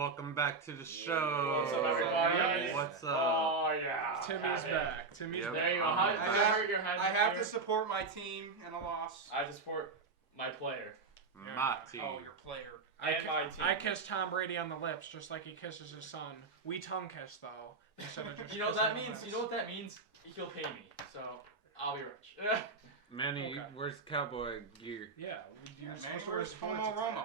Welcome back to the show. What's up, everybody? What's up? Oh, yeah. Timmy's back. Timmy's Yep. back. There you go. I have to support my team in a loss. I have to support my player. My team. Oh, your player. I kissed Tom Brady on the lips just like he kisses his son. We tongue kiss though instead of just. You know kissing that on the means. lips. You know what that means? He'll pay me, so I'll be rich. Manny, Okay. where's cowboy gear? Yeah, you're Yeah, supposed to man, wear where's sports Homo Romo? attire.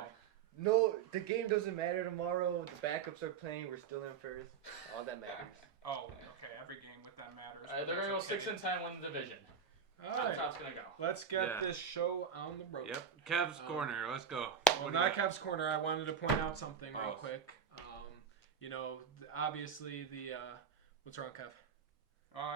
No, the game doesn't matter tomorrow. The backups are playing. We're still in first. All that matters. Oh, okay. Every game with that matters. They're gonna go 6-10, win the division. All Top right, top's gonna go. let's get Yeah. this show on the road. Yep. Cavs corner. Let's go. Well, What do not you got? Kev's corner. I wanted to point out something real Oh. quick. You know, obviously the what's wrong, Kev?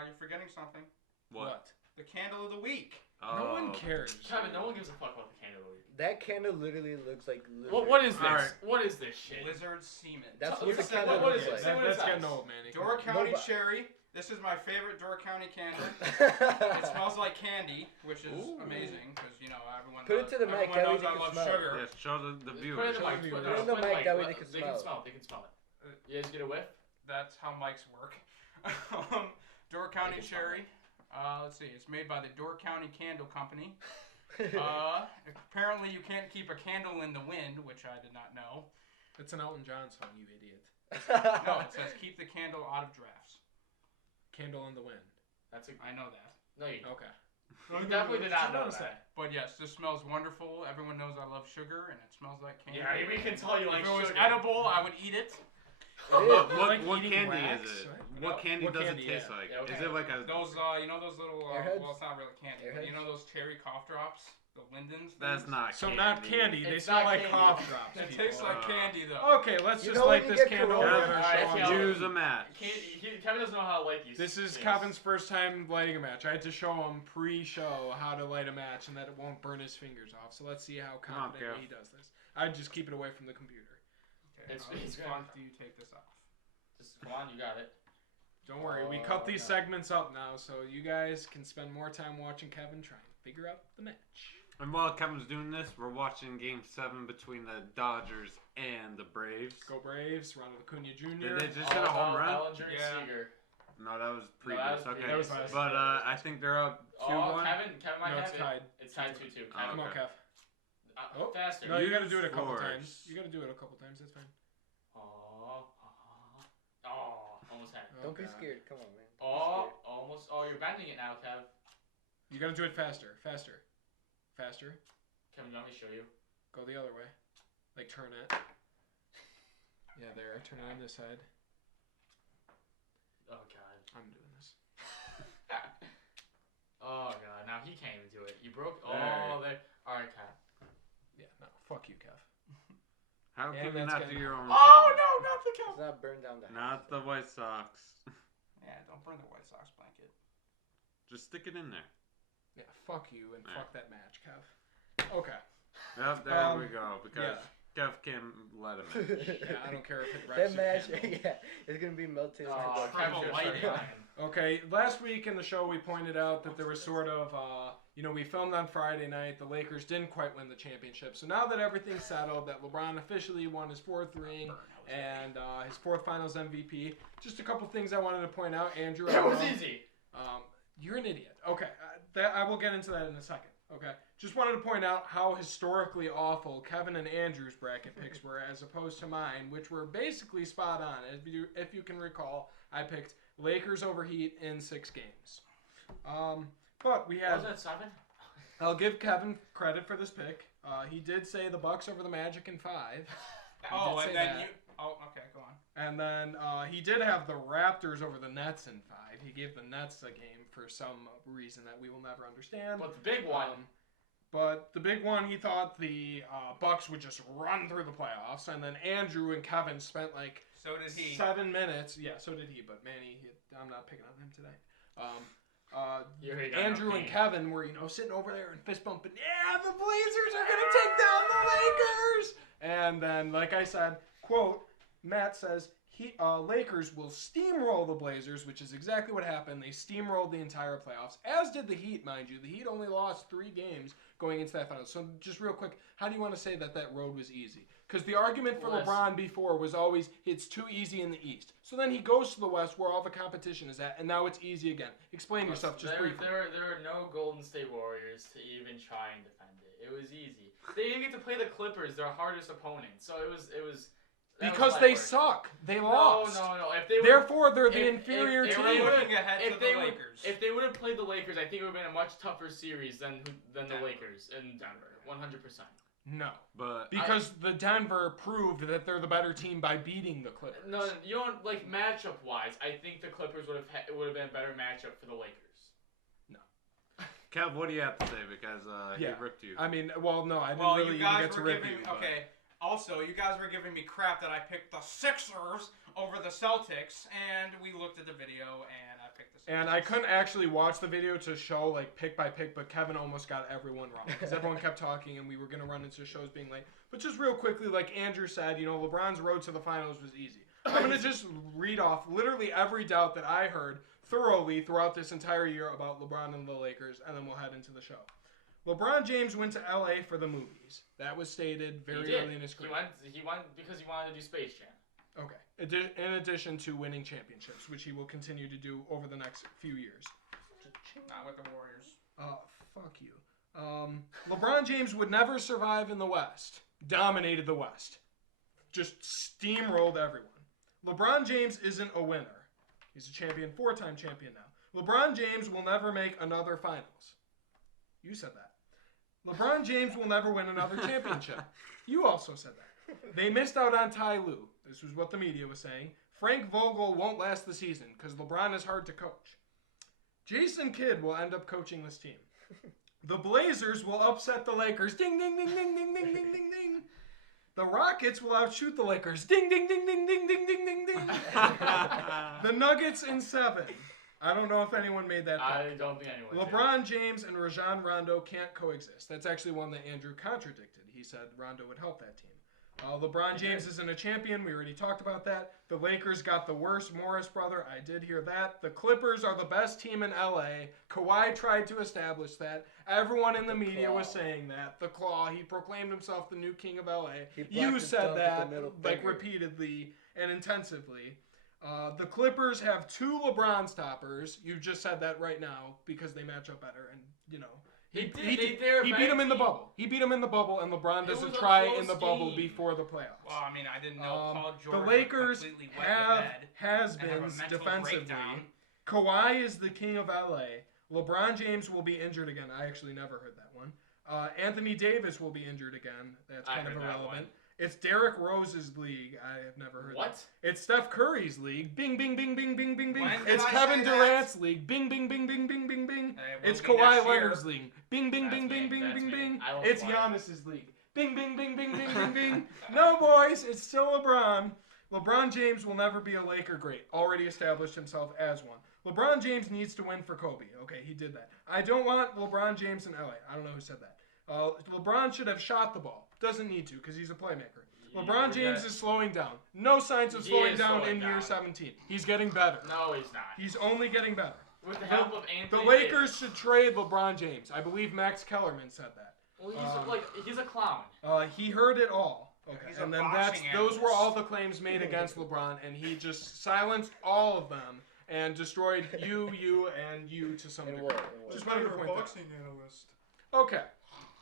You're forgetting something. What? The candle of the week. No one Oh. cares. Kevin, no one gives a fuck about the candle. That candle literally looks like. What is this? Alright. What is this shit? Lizard semen. That's So- what the What candle what looks is it? like. Say what it That's says. getting old, Manny. Door Come on. County No, but- Cherry. This is my favorite Door County candle. It smells like candy, which is Ooh. amazing because everyone. Put it to the mic, everyone that way knows they I can love smell it. sugar. Yes, show the Put it viewers. in the mic. Show Put the it in the mic. that way they They can can smell it. smell it. They can smell it. You guys get a whiff? That's how mics work. Door County Make it Cherry. Let's see. It's made by the Door County Candle Company. Apparently, you can't keep a candle in the wind, which I did not know. It's an Elton John song, you idiot. No, it says keep the candle out of drafts. Candle in the wind. I know that. No, you Okay. You definitely did not know Notice that. But yes, this smells wonderful. Everyone knows I love sugar, and it smells like candy. Yeah, we can tell you like If it was sugar. edible, I would eat it. What, Like what eating candy wax, is it? right? What candy What does candy, it taste yeah. like? Yeah, what Is kind it of- like a... Those, those little. Airheads? Well, it's not really candy. But you Airheads? know those cherry cough drops, the Lindens. That's things? not So candy. not candy. They It's smell not like candy. cough drops. It people. tastes like candy though. Okay, let's You just know light when you this get candle. corona- and get our Alright, show on. yeah. Choose a match. Kevin doesn't know how to light these. This is things. Kevin's first time lighting a match. I had to show him pre-show how to light a match and that it won't burn his fingers off. So let's see how Come on, confidently he does this. I'd just keep it away from the computer. Okay, It's how good. fun do you take this off? Just come on, you got it. Don't worry, we Oh, cut these no. segments up now so you guys can spend more time watching Kevin try and figure out the match. And while Kevin's doing this, we're watching Game 7 between the Dodgers and the Braves. Go Braves, Ronald Acuna Jr. Did they just hit a home run? Bellinger and Yeah. Seager. No, that was No, previous. that was Okay. That was last. But I think they're up 2-1. Kevin might No, have it's it. tied. It's tied 2-2. Oh, Come on, okay. Kev. Oh, Faster. No, you Use gotta do it a couple force. times. You gotta do it a couple times, that's fine. Almost had it. Don't be God. scared. Come on, man. Don't be scared. Almost. Oh, you're bending it now, Kev. You gotta do it faster. Faster. Faster. Kevin, let me show you. Go the other way. Like turn it. Yeah, there. Turn it on this side. Oh God. I'm doing this. Oh God. Now he can't even do it. You broke. There. Oh, there. All right, Kev. Yeah, no. Fuck you, Kev. How Yeah, can you that's not good. do your own Oh thing? no, not the Kev. Let's not burn down the house. Not the White Sox. Yeah, don't burn the White Sox blanket. Just stick it in there. Yeah, fuck you and Alright. fuck that match, Kev. Okay. Yep, there Um, we go. Because Kev can't let him in. Yeah, I don't care if it That wrecks your match, candle. yeah, it's gonna be melted. into Oh, the Triple Kev's lighting. gonna start Okay, last week in the show we pointed out that there was sort of, we filmed on Friday night. The Lakers didn't quite win the championship. So now that everything's settled, that LeBron officially won his fourth ring and his fourth Finals MVP, just a couple things I wanted to point out. Andrew, I That was know- easy. You're an idiot. Okay, I will get into that in a second. Okay, just wanted to point out how historically awful Kevin and Andrew's bracket picks were as opposed to mine, which were basically spot on. If you can recall, I picked Lakers over Heat in 6 games. But we What had. was that 7? I'll give Kevin credit for this pick. He did say the Bucks over the Magic in 5. Oh, did say and then that. you. Oh, okay, go on. And then he did have the Raptors over the Nets in 5. He gave the Nets a game for some reason that we will never understand. But the big one. But the big one, he thought the Bucks would just run through the playoffs. And then Andrew and Kevin spent like So did he. 7 minutes. Yeah, so did he. But Manny, I'm not picking on him today. You already got Andrew no and pain. Kevin were, sitting over there and fist bumping. Yeah, the Blazers are going to take down the Lakers. And then, like I said, quote, Matt says, Lakers will steamroll the Blazers, which is exactly what happened. They steamrolled the entire playoffs, as did the Heat, mind you. The Heat only lost 3 games going into that final. So just real quick, how do you want to say that road was easy? Because the argument for Listen. LeBron before was always it's too easy in the East. So then he goes to the West where all the competition is at, and now it's easy again. Explain yourself just briefly. There are no Golden State Warriors to even try and defend it. It was easy. They didn't get to play the Clippers, their hardest opponent. So it was. Because they suck. They lost. No. Therefore, they're the inferior team. If they would have played the Lakers, I think it would have been a much tougher series than the Lakers in Denver. 100%. No, but because the Denver proved that they're the better team by beating the Clippers. No, you don't like matchup wise. I think the Clippers would have been a better matchup for the Lakers. No. Kev, what do you have to say? Because he ripped you. I mean, well, no, I didn't really even get to rip you. Okay. Also, you guys were giving me crap that I picked the Sixers over the Celtics, and we looked at the video, and I picked the Sixers. And I couldn't actually watch the video to show, like, pick by pick, but Kevin almost got everyone wrong. Because everyone kept talking, and we were going to run into shows being late. But just real quickly, like Andrew said, LeBron's road to the finals was easy. I'm going to just read off literally every doubt that I heard thoroughly throughout this entire year about LeBron and the Lakers, and then we'll head into the show. LeBron James went to L.A. for the movies. That was stated very early in his career. He went because he wanted to do Space Jam. Okay. In addition to winning championships, which he will continue to do over the next few years. Not with the Warriors. Fuck you. LeBron James would never survive in the West. Dominated the West. Just steamrolled everyone. LeBron James isn't a winner. He's a champion, 4-time champion now. LeBron James will never make another finals. You said that. LeBron James will never win another championship. You also said that. They missed out on Ty Lue. This was what the media was saying. Frank Vogel won't last the season because LeBron is hard to coach. Jason Kidd will end up coaching this team. The Blazers will upset the Lakers. Ding, ding, ding, ding, ding, ding, ding, ding, ding. The Rockets will outshoot the Lakers. Ding, ding, ding, ding, ding, ding, ding, ding, ding. The Nuggets in 7. I don't know if anyone made that point. I don't think anyone LeBron James and Rajon Rondo can't coexist. That's actually one that Andrew contradicted. He said Rondo would help that team. LeBron James isn't a champion. We already talked about that. The Lakers got the worst Morris brother. I did hear that. The Clippers are the best team in L.A. Kawhi tried to establish that. Everyone in the media was saying that. The Claw. He proclaimed himself the new king of L.A. You said that like repeatedly and intensively. The Clippers have 2 LeBron stoppers. You just said that right now because they match up better. And, he beat him in the bubble. He beat him in the bubble, and LeBron doesn't try in the bubble before the playoffs. Well, I mean, I didn't know Paul George the Lakers completely wet have the bed has-beens defensively. Breakdown. Kawhi is the king of LA. LeBron James will be injured again. I actually never heard that one. Anthony Davis will be injured again. That's kind of irrelevant. It's Derrick Rose's league. I have never heard What? That. It's Steph Curry's league. Bing, bing, bing, bing, bing, bing, bing. When did It's I Kevin say Durant's league. Bing, bing, bing, bing, bing, bing, bing. It's will be next Kawhi year. Leonard's league. Bing, bing, That's bing, me. bing, bing, That's bing, me. bing. I love It's Kawhi. Giannis's league. Bing, bing, bing, bing, bing, bing, bing. No, boys. It's still LeBron. LeBron James will never be a Laker great. Already established himself as one. LeBron James needs to win for Kobe. Okay, he did that. I don't want LeBron James in LA. I don't know who said that. LeBron should have shot the ball. Doesn't need to because he's a playmaker. LeBron James is slowing down. No signs of slowing down in year 17. He's getting better. No, he's not. He's only getting better. With the help of Anthony The Lakers should trade LeBron James. I believe Max Kellerman said that. Well, he's a clown. He heard it all. Okay, He's a and then boxing those were analyst. all the claims made against LeBron, and he just silenced all of them and destroyed you, and you to some degree. Just wanted to point that out. analyst. Okay.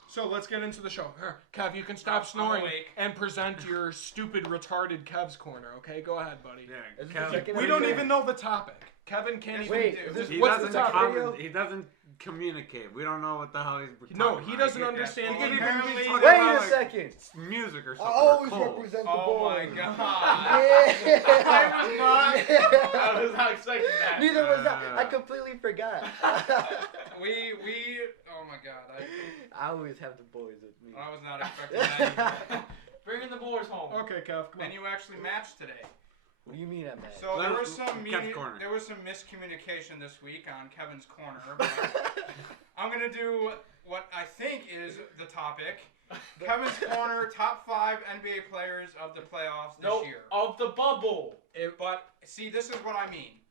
So let's get into the show. Kev, you can stop I'm snoring awake. and present your stupid, retarded Kev's Corner, okay? Go ahead, buddy. Yeah, Is Kev, this We don't even know the topic. Kevin can't even... Wait, do. is this, he what's the doesn't top video? he doesn't communicate. We don't know what the hell he's talking No, about. he doesn't He understand. could even be Apparently- talking Wait about, a like, second. music or I something. always or cold. represent the Oh boy. my god. Yeah. I was not expecting that. Neither was I. I completely forgot. we oh my god. I always have the boys with me. I was not expecting that either. Bringing the boys home. Okay, Kev, come on. And you actually matched today. What do you mean I'm mad? So there was Kev's Corner. there was some miscommunication this week on Kevin's Corner. But I'm gonna do what I think is the topic. Kevin's Corner, top 5 NBA players of the playoffs this year. Of the bubble. But see, this is what I mean.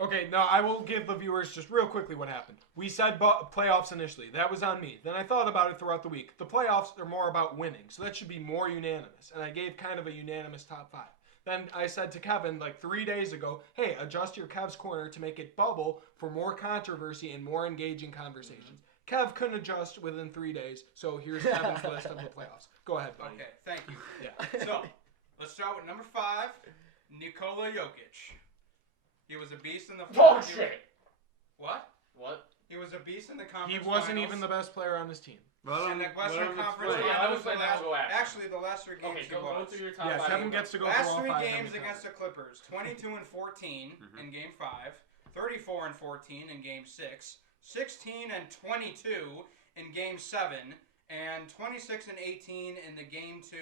Okay, now I will give the viewers just real quickly what happened. We said playoffs initially. That was on me. Then I thought about it throughout the week. The playoffs are more about winning, so that should be more unanimous. And I gave kind of a unanimous top 5. Then I said to Kevin like 3 days ago, hey, adjust your Kev's Corner to make it bubble for more controversy and more engaging conversations. Kev couldn't adjust within 3 days, so here's Kevin's list of the playoffs. Go ahead, buddy. Okay, thank you. Yeah. So, let's start with number 5, Nikola Jokic. He was a beast in the Bullshit! What? What? He was a beast in the conference He wasn't finals. even the best player on his team. In the Western Conference Yeah, Finals, I was playing that go after. actually the last 3 games Okay, he go was. through your top Yeah, 5. Kevin gets to go Last through all 3 5 games of the against the Clippers: 22 and 14 in Game 5, 34 and 14 in Game 6, 16 and 22 in Game 7, and 26 and 18 in the Game 2.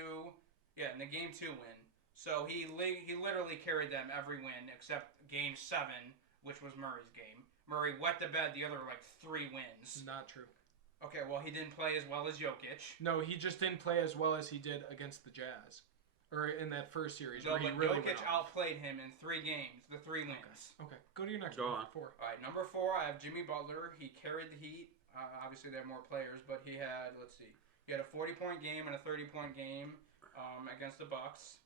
Yeah, in the Game 2 win. So he literally carried them every win except Game 7, which was Murray's game. Murray wet the bed the other 3 wins. Not true. Okay, well he didn't play as well as Jokic. No, he just didn't play as well as he did against the Jazz. Or in that first series. No, where he but really Jokic went off. outplayed him in 3 games, the 3 wins. Okay, go to your next Go one. on. 4. All right, number 4, I have Jimmy Butler. He carried the Heat. Obviously, they have more players, but he had, he had a 40-point game and a 30-point game against the Bucks.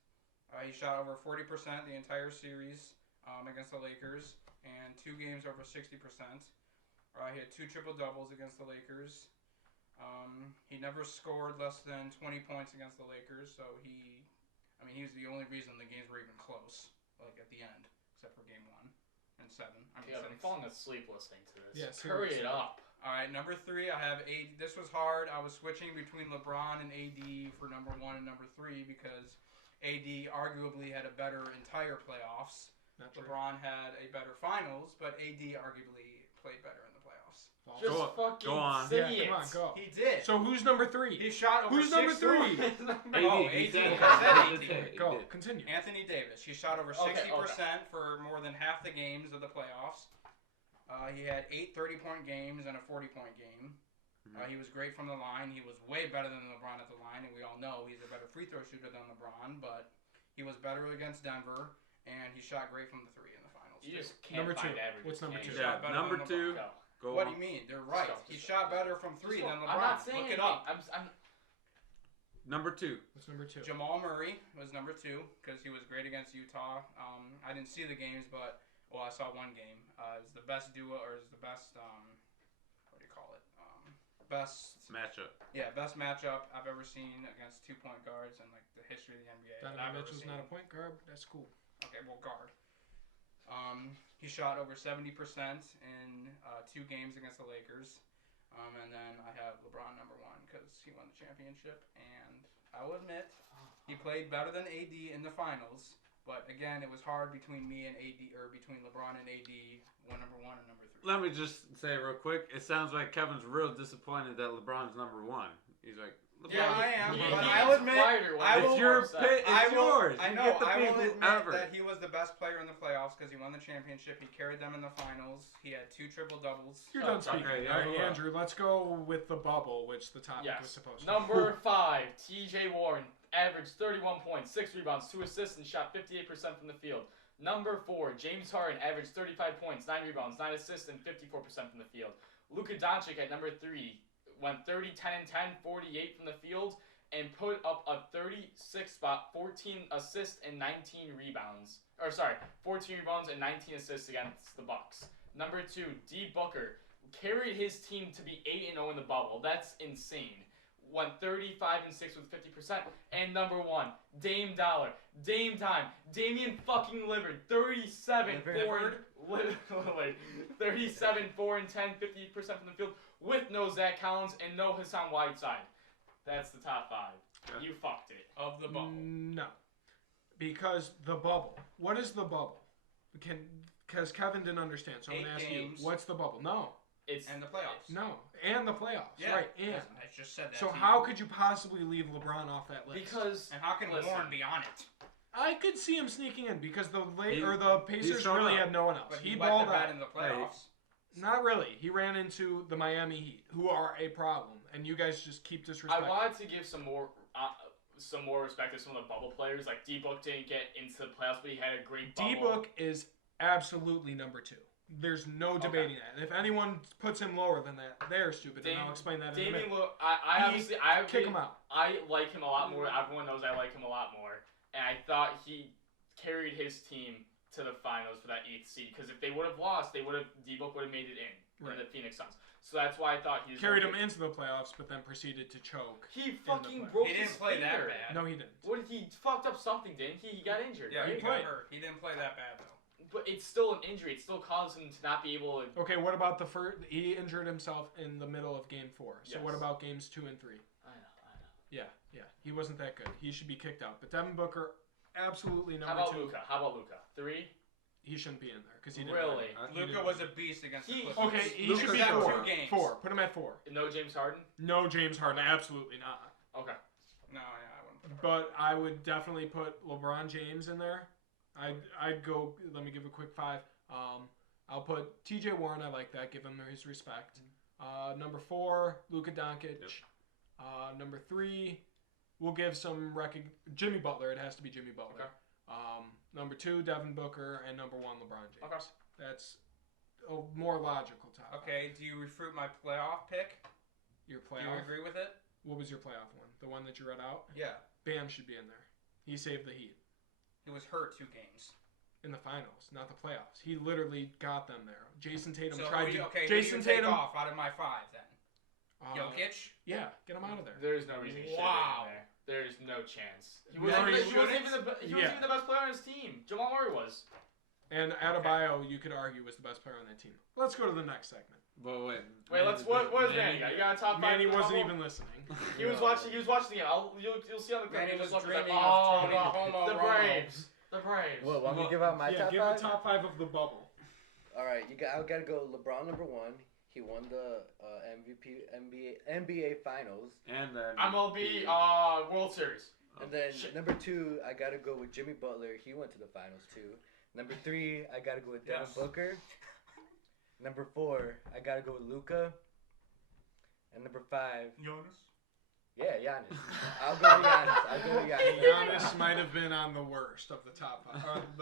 He shot over 40% the entire series against the Lakers, and 2 games over 60%. He had 2 triple-doubles against the Lakers. He never scored less than 20 points against the Lakers, so he was the only reason the games were even close, at the end, except for Game 1 and 7. Yeah, I'm falling asleep listening to this. Yeah, Hurry seriously. it up. All right, number 3, I have AD. This was hard. I was switching between LeBron and AD for number 1 and number 3 because AD arguably had a better entire playoffs. Not true. LeBron had a better finals, but AD arguably played better in the playoffs. False. Just Go- fucking go on. say Yeah, it. come on, go. He did. So who's number 3? He shot over Who's number 6 3? Oh, he AD. said it. I said He AD. did it. Go, continue. Anthony Davis. He shot over 60% for more than half the games of the playoffs. He had 8 30-point games and a 40-point game. He was great from the line. He was way better than LeBron at the line, and we all know he's a better free throw shooter than LeBron, but he was better against Denver, and he shot great from the 3 in the finals. You too. just can't Number find 2. averages. What's number can 2? you? Yeah, shot better number than 2. Go. Go What on. do you mean? They're right. Just go, He just shot go. better from 3 than LeBron. I'm not saying Look it anything. up. I'm Number 2. What's number 2? Jamal Murray was number 2 because he was great against Utah. I didn't see the games, but I saw one game. It's the best duo, or is the best what do you call it? Best Matchup. best matchup I've ever seen against 2 point guards in the history of the NBA. that Donovan I've ever Mitchell's seen. not a point guard. That's cool. Okay, well, guard. He shot over 70% in 2 games against the Lakers. And then I have LeBron number 1 because he won the championship. And I will admit, he played better than AD in the finals. But again, it was hard between me and AD, or between LeBron and AD, number 1 and number 3. Let me just say real quick. It sounds like Kevin's real disappointed that LeBron's number 1. He's like, LeBron. Yeah, I am, He- but he I gets will admit, quieter when I he's will- It's your upset. pit. It's yours. I You know. get the I will people admit ever. that he was the best player in the playoffs because he won the championship. He carried them in the finals. He had 2 triple doubles. You're Oh, done speaking. okay, yeah, All right, hold on. Andrew, let's go with the bubble, which the topic was Yes. supposed to be. Number 5, TJ Warren, averaged 31 points, 6 rebounds, 2 assists, and shot 58% from the field. Number 4, James Harden, averaged 35 points, 9 rebounds, 9 assists, and 54% from the field. Luka Doncic at number 3 went 30, 10, and 10, 48 from the field, and put up a 36 spot, 14 assists and 19 rebounds. 14 rebounds and 19 assists against the Bucks. Number 2, D. Booker carried his team to be 8-0 in the bubble. That's insane. Went 35-6 with 50%. And number 1, Dame Dollar. Dame time. Damian fucking Lillard. 37, 4, Lillard. 37, 4, and 10, 50% from the field with no Zach Collins and no Hassan Whiteside. That's the top 5. Yeah. You fucked it. Of the bubble. No. Because the bubble. What is the bubble? Because Kevin didn't understand, so I'm 8 going to ask games. you. What's the bubble? No. It's And the playoffs. No. And the playoffs. Yeah, Right. And. I just said that. So to you. how could you possibly leave LeBron off that list? because And how can Listen. Warren be on it? I could see him sneaking in because the He- Pacers showed really up. had no one else. But He wet balled the bed out. in the playoffs. Not really. He ran into the Miami Heat, who are a problem, and you guys just keep disrespecting. I wanted to give some more respect to some of the bubble players. Like D-Book didn't get into the playoffs, but he had a great bubble. D-Book is absolutely number 2. There's no debating that. And if anyone puts him lower than that, they're stupid. And I'll explain that in a minute. I Kick him out. I like him a lot more. Everyone knows I like him a lot more. And I thought he carried his team to the finals for that 8th seed. Because if they would have lost, D-Book would have made it in the Phoenix Suns. So that's why I thought he was carried him into the playoffs, but then proceeded to choke. He fucking broke his play finger. that bad. No, he didn't. What? He fucked up something, didn't he? He got injured. Yeah, right? he got hurt. He didn't play that bad though. But it's still an injury. It still caused him to not be able to. Okay, what about the first? He injured himself in the middle of Game 4. So what about Games 2 and 3? I know. Yeah. He wasn't that good. He should be kicked out. But Devin Booker, absolutely number 2. How about Luka? 3? He shouldn't be in there because he didn't. Really? Luka was a beast against the Clippers. Okay, he Luka's should be had 4. 2 games. 4. Put him at 4. No James Harden? No James Harden. Absolutely not. Okay. No, yeah, I wouldn't put him. But I would definitely put LeBron James in there. I'd go. Let me give a quick 5. I'll put T.J. Warren. I like that. Give him his respect. Number 4, Luka Doncic. Yep. Number 3, we'll give some Jimmy Butler. It has to be Jimmy Butler. Okay. Number 2, Devin Booker, and number 1, LeBron James. Okay. That's a more logical top. Okay. Do you refute my playoff pick? Your Do you playoff. agree with it? What was your playoff one? The one that you read out? Yeah. Bam should be in there. He saved the Heat. He was hurt 2 games. In the finals, not the playoffs. He literally got them there. Jason Tatum So tried to. Okay. Jason who do you Tatum. take off out of my 5 then? Jokic. Yeah, get him out of there. There's no reason he should Wow. be in there. There's no chance. He No, wasn't he even the best player on his team. Jamal Murray was. And Adebayo, you could argue, was the best player on that team. Let's go to the next segment. But wait. What is Manny got? You got a top 5? Manny wasn't even listening. He was watching the game. You'll see on the clip. Manny He was just looked dreaming like, of oh, Tony Homo the Romo. Braves. The Braves. What? Want me to give out my top give 5? a top 5 of the bubble. All right, I gotta go. LeBron number 1. He won the MVP NBA Finals. And then MLB World Series. And then number 2, I gotta go with Jimmy Butler. He went to the finals too. Number 3, I gotta go with Devin Booker. Number 4, I gotta go with Luka. And number 5, Giannis. yeah, Giannis. I'll go with Giannis. Giannis might have been on the worst of the top 5.